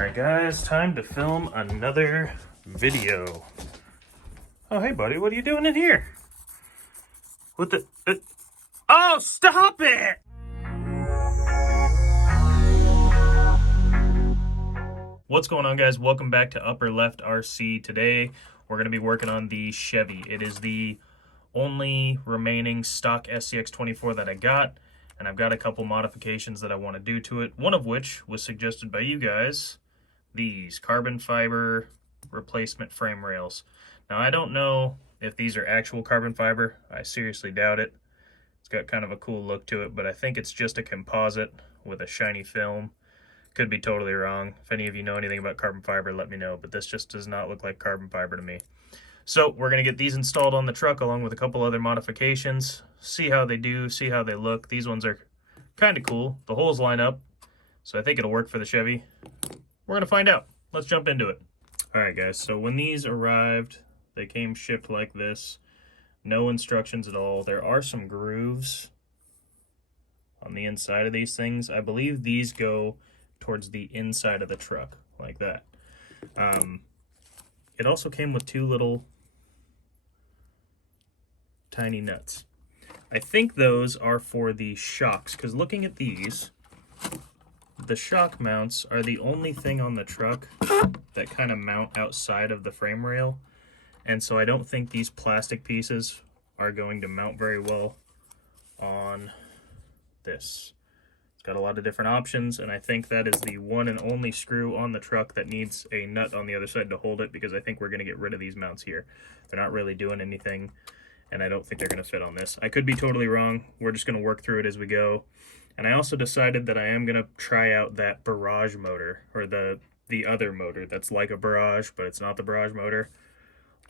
Alright guys, time to film another video. Oh hey buddy, what are you doing in here? What the... Oh, stop it! What's going on guys? Welcome back to Upper Left RC. Today we're going to be working on the Chevy. It is the only remaining stock SCX24 that I got, and I've got a couple modifications that I want to do to it, one of which was suggested by you guys. These carbon fiber replacement frame rails. Now I don't know if these are actual carbon fiber. I seriously doubt it. It's got kind of a cool look to it, but I think it's just a composite with a shiny film. Could be totally wrong. If any of you know anything about carbon fiber, let me know, but this just does not look like carbon fiber to me. So we're going to get these installed on the truck along with a couple other modifications, see how they do, see how they look. These ones are kind of cool. The holes line up, so I think it'll work for the Chevy. We're going to find out. Let's jump into it. Alright guys, so when these arrived, they came shipped like this. No instructions at all. There are some grooves on the inside of these things. I believe these go towards the inside of the truck, like that. It also came with two little tiny nuts. I think those are for the shocks, because looking at these, the shock mounts are the only thing on the truck that kind of mount outside of the frame rail, and so I don't think these plastic pieces are going to mount very well on this. It's got a lot of different options, and I think that is the one and only screw on the truck that needs a nut on the other side to hold it, because I think we're going to get rid of these mounts here. They're not really doing anything, and I don't think they're going to fit on this. I could be totally wrong. We're just going to work through it as we go. And I also decided that I am going to try out that barrage motor, or the other motor that's like a barrage, but it's not the barrage motor,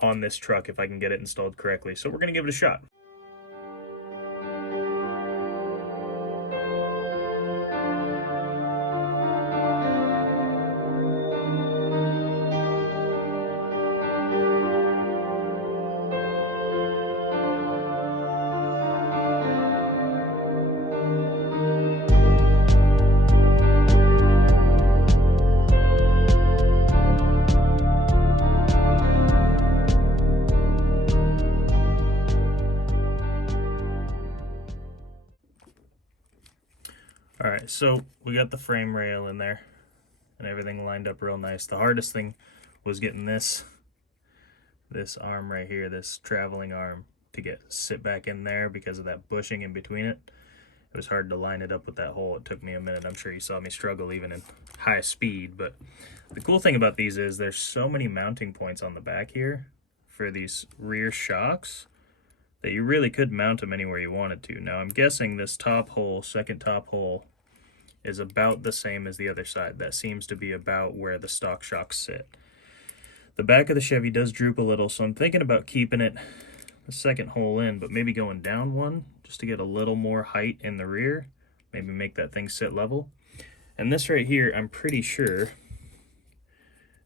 on this truck if I can get it installed correctly. So we're going to give it a shot. Alright, so we got the frame rail in there and everything lined up real nice. The hardest thing was getting this arm right here, this traveling arm, to sit back in there because of that bushing in between it. It was hard to line it up with that hole. It took me a minute. I'm sure you saw me struggle even in high speed, but the cool thing about these is there's so many mounting points on the back here for these rear shocks that you really could mount them anywhere you wanted to. Now I'm guessing this top hole, second top hole, is about the same as the other side. That seems to be about where the stock shocks sit. The back of the Chevy does droop a little, so I'm thinking about keeping it the second hole in, but maybe going down one just to get a little more height in the rear, maybe make that thing sit level. And this right here, I'm pretty sure,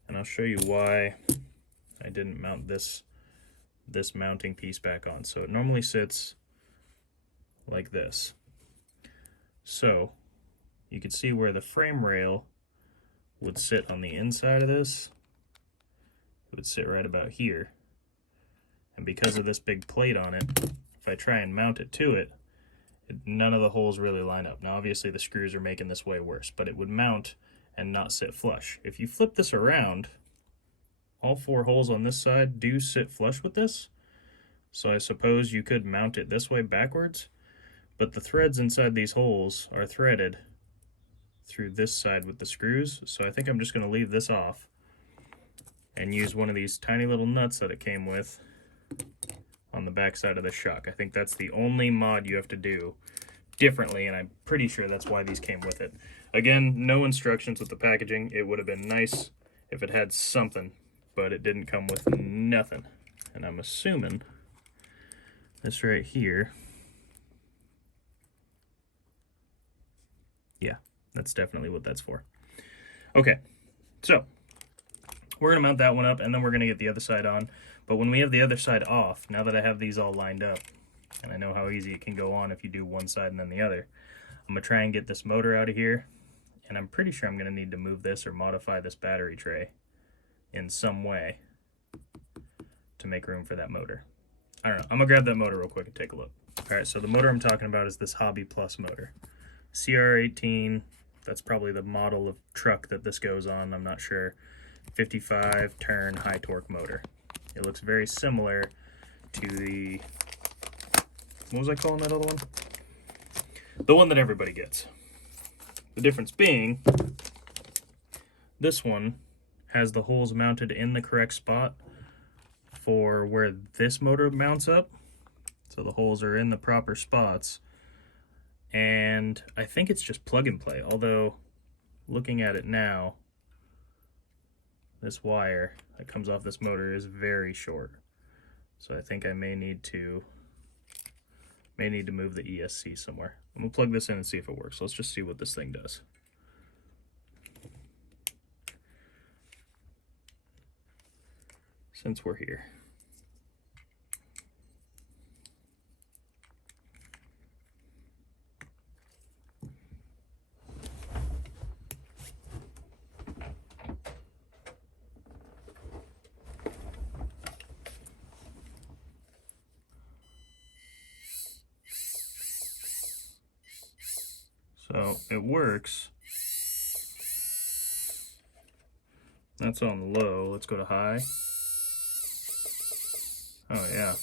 and I'll show you why I didn't mount this mounting piece back on. So it normally sits like this. So you can see where the frame rail would sit on the inside of this. It would sit right about here. And because of this big plate on it, if I try and mount it to it, none of the holes really line up. Now obviously the screws are making this way worse, but it would mount and not sit flush. If you flip this around, all four holes on this side do sit flush with this. So I suppose you could mount it this way backwards, but the threads inside these holes are threaded through this side with the screws. So I think I'm just going to leave this off and use one of these tiny little nuts that it came with on the back side of the shock. I think that's the only mod you have to do differently, and I'm pretty sure that's why these came with it. Again, no instructions with the packaging. It would have been nice if it had something, but it didn't come with nothing. And I'm assuming this right here, yeah, that's definitely what that's for. Okay, so we're going to mount that one up, and then we're going to get the other side on. But when we have the other side off, now that I have these all lined up, and I know how easy it can go on if you do one side and then the other, I'm going to try and get this motor out of here and I'm pretty sure I'm going to need to move this or modify this battery tray in some way to make room for that motor. I don't know. I'm going to grab that motor real quick and take a look. All right, so the motor I'm talking about is this Hobby Plus motor. CR18, that's probably the model of truck that this goes on, I'm not sure. 55 turn high torque motor. It looks very similar to the, what was I calling that other one? The one that everybody gets. The difference being, this one has the holes mounted in the correct spot for where this motor mounts up. So the holes are in the proper spots. And I think it's just plug and play, although looking at it now, this wire that comes off this motor is very short. So I think I may need to move the ESC somewhere. I'm gonna plug this in and see if it works. Let's just see what this thing does. Since we're here. So it works. That's on low. Let's go to high. Oh yeah.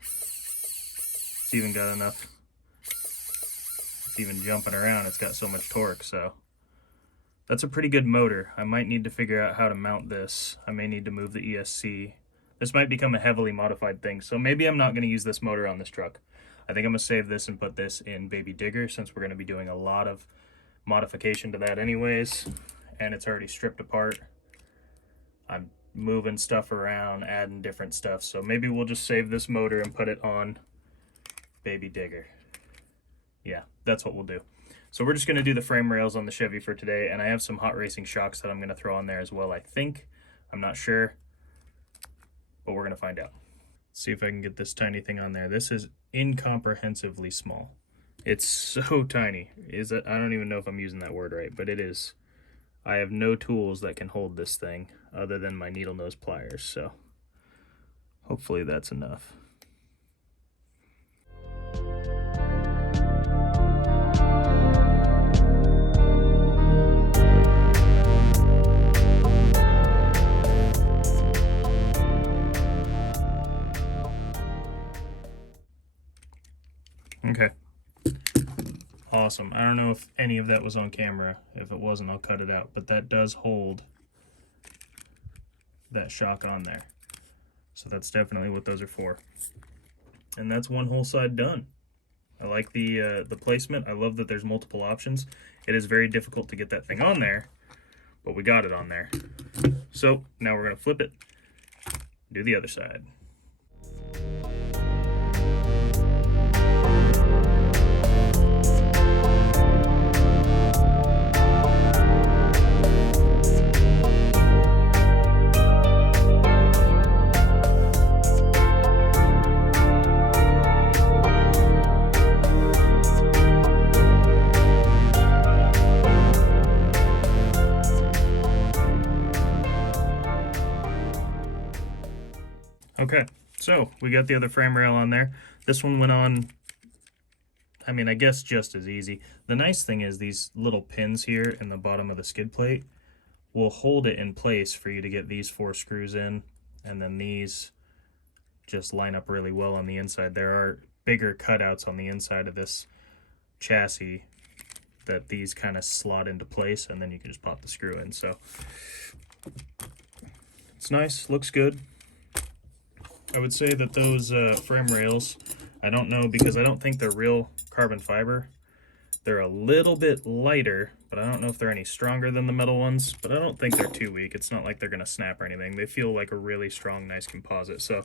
It's even got enough. It's even jumping around. It's got so much torque. So that's a pretty good motor. I might need to figure out how to mount this. I may need to move the ESC. This might become a heavily modified thing. So maybe I'm not going to use this motor on this truck. I think I'm going to save this and put this in Baby Digger since we're going to be doing a lot of modification to that anyways. And it's already stripped apart. I'm moving stuff around, adding different stuff. So maybe we'll just save this motor and put it on Baby Digger. Yeah, that's what we'll do. So we're just going to do the frame rails on the Chevy for today. And I have some hot racing shocks that I'm going to throw on there as well, I think. I'm not sure, but we're going to find out. See if I can get this tiny thing on there. This is incomprehensibly small. It's so tiny. Is it? I don't even know if I'm using that word right, but it is. I have no tools that can hold this thing other than my needle nose pliers, so hopefully that's enough. Okay. Awesome. I don't know if any of that was on camera. If it wasn't, I'll cut it out. But that does hold that shock on there. So that's definitely what those are for. And that's one whole side done. I like the placement. I love that there's multiple options. It is very difficult to get that thing on there, but we got it on there. So now we're going to flip it, do the other side. Okay, so we got the other frame rail on there. This one went on, I mean, I guess just as easy. The nice thing is these little pins here in the bottom of the skid plate will hold it in place for you to get these 4 screws in, and then these just line up really well on the inside. There are bigger cutouts on the inside of this chassis that these kind of slot into place, and then you can just pop the screw in. So it's nice, looks good. I would say that those frame rails, I don't know, because I don't think they're real carbon fiber. They're a little bit lighter, but I don't know if they're any stronger than the metal ones, but I don't think they're too weak. It's not like they're going to snap or anything. They feel like a really strong, nice composite. So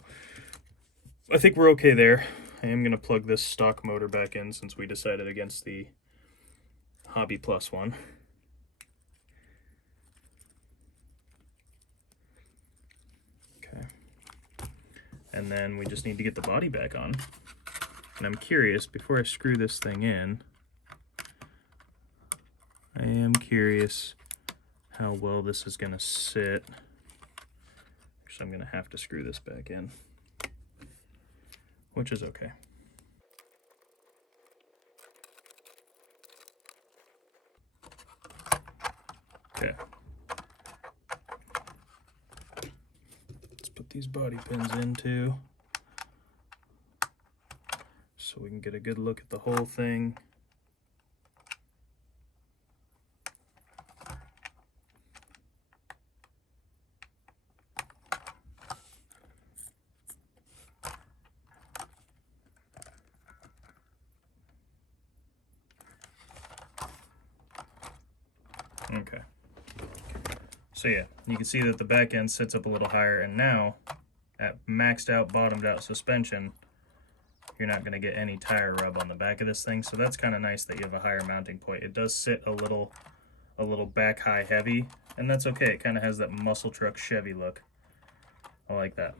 I think we're okay there. I am going to plug this stock motor back in since we decided against the Hobby Plus one. Okay. And then we just need to get the body back on. And I'm curious, before I screw this thing in, I am curious how well this is going to sit. So I'm going to have to screw this back in, which is okay. Okay. Let's put these body pins in too, so we can get a good look at the whole thing. Okay. So yeah, you can see that the back end sits up a little higher, and now at maxed out, bottomed out suspension, you're not going to get any tire rub on the back of this thing. So that's kind of nice that you have a higher mounting point. It does sit a little back high heavy, and that's okay. It kind of has that muscle truck Chevy look. I like that.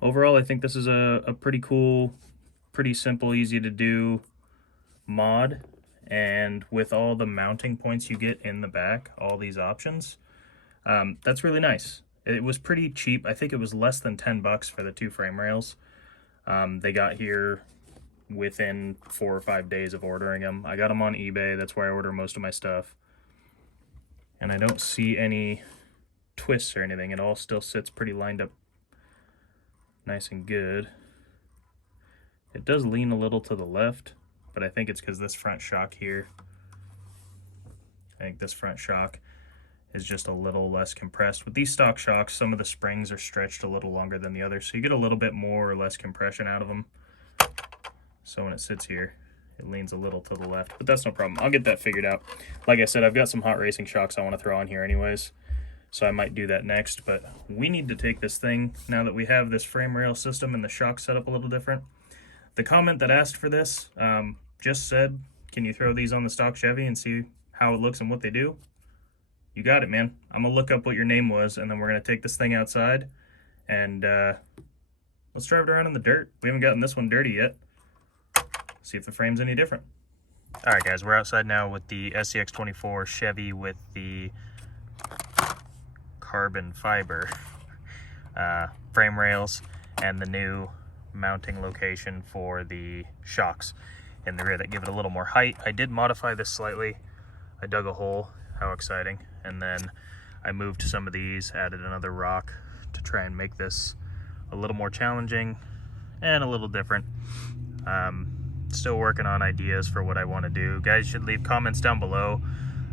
Overall, I think this is a pretty cool, pretty simple, easy to do mod. And with all the mounting points you get in the back, all these options, that's really nice. It was pretty cheap. I think it was less than 10 bucks for the 2 frame rails. They got here within 4 or 5 days of ordering them. I got them on eBay. That's where I order most of my stuff. And I don't see any twists or anything. It all still sits pretty lined up nice and good. It does lean a little to the left, but I think it's because this front shock here, I think this front shock is just a little less compressed. With these stock shocks, some of the springs are stretched a little longer than the others, so you get a little bit more or less compression out of them. So when it sits here, it leans a little to the left, but that's no problem. I'll get that figured out. Like I said, I've got some hot racing shocks I want to throw on here anyways, so I might do that next. But we need to take this thing, now that we have this frame rail system and the shock set up a little different. The comment that asked for this just said, can you throw these on the stock Chevy and see how it looks and what they do? You got it, man. I'm gonna look up what your name was, and then we're gonna take this thing outside and let's drive it around in the dirt. We haven't gotten this one dirty yet. See if the frame's any different. All right, guys, we're outside now with the SCX24 Chevy with the carbon fiber frame rails and the new mounting location for the shocks in the rear that give it a little more height. I did modify this slightly. I dug a hole, how exciting, and then I moved some of these, added another rock to try and make this a little more challenging and a little different. Still working on ideas for what I want to do. Guys should leave comments down below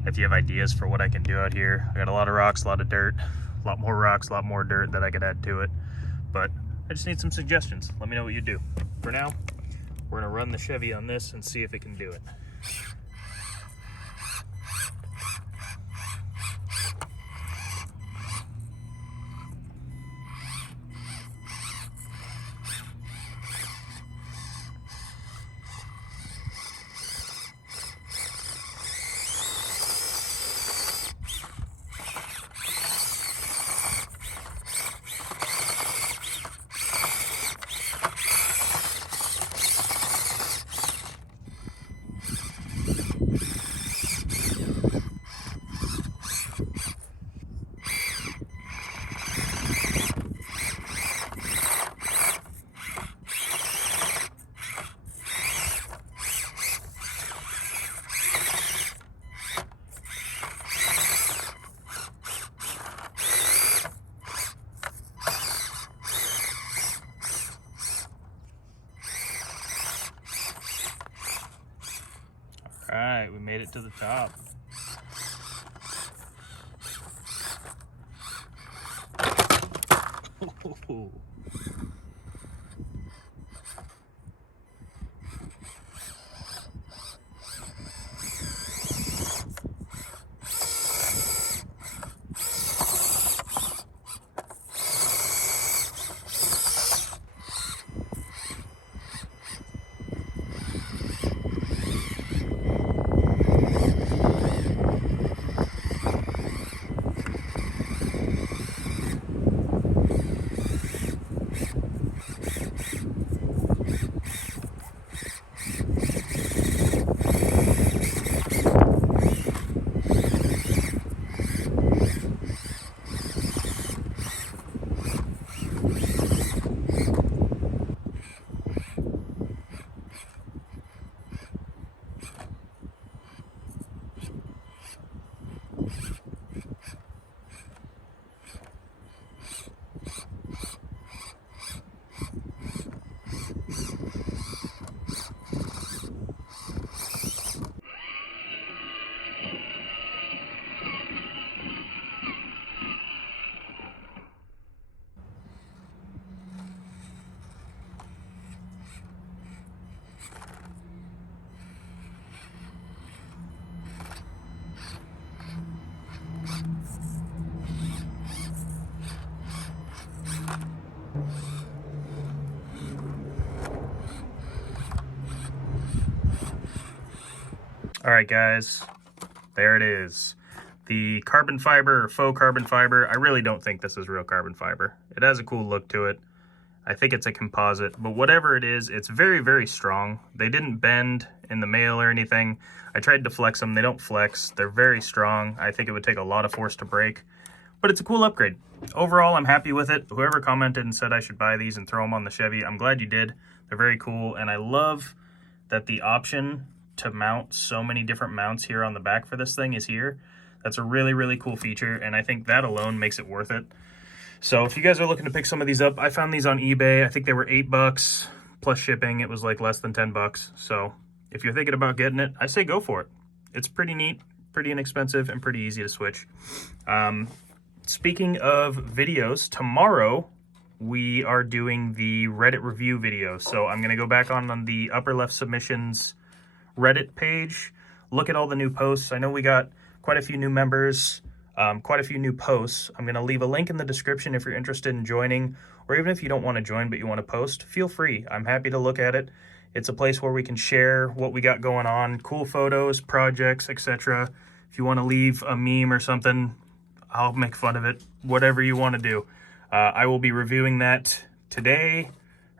if you have ideas for what I can do out here. I got a lot of rocks, a lot of dirt, a lot more rocks, a lot more dirt that I could add to it, but I just need some suggestions. Let me know what you do. For now, we're gonna run the Chevy on this and see if it can do it. All right, we made it to the top. All right, guys, there it is. The carbon fiber or faux carbon fiber. I really don't think this is real carbon fiber. It has a cool look to it. I think it's a composite, but whatever it is, it's very, very strong. They didn't bend in the mail or anything. I tried to flex them. They don't flex. They're very strong. I think it would take a lot of force to break, but it's a cool upgrade. Overall, I'm happy with it. Whoever commented and said I should buy these and throw them on the Chevy, I'm glad you did. They're very cool, and I love that the option to mount so many different mounts here on the back for this thing is here. That's a really, really cool feature, and I think that alone makes it worth it. So if you guys are looking to pick some of these up, I found these on eBay. I think they were $8 plus shipping. It was like less than 10 bucks. So if you're thinking about getting it, I say go for it. It's pretty neat, pretty inexpensive, and pretty easy to switch. Speaking of videos, tomorrow we are doing the Reddit review video. So I'm going to go back on the UpperLeftSubmissions Reddit page, look at all the new posts. I know we got quite a few new members, quite a few new posts. I'm going to leave a link in the description if you're interested in joining, or even if you don't want to join but you want to post, feel free. I'm happy to look at it. It's a place where we can share what we got going on, cool photos, projects, etc. If you want to leave a meme or something, I'll make fun of it, whatever you want to do. I will be reviewing that today,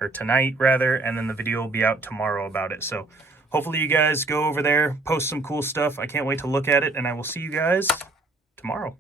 or tonight rather, and then the video will be out tomorrow about it. So hopefully you guys go over there, post some cool stuff. I can't wait to look at it, and I will see you guys tomorrow.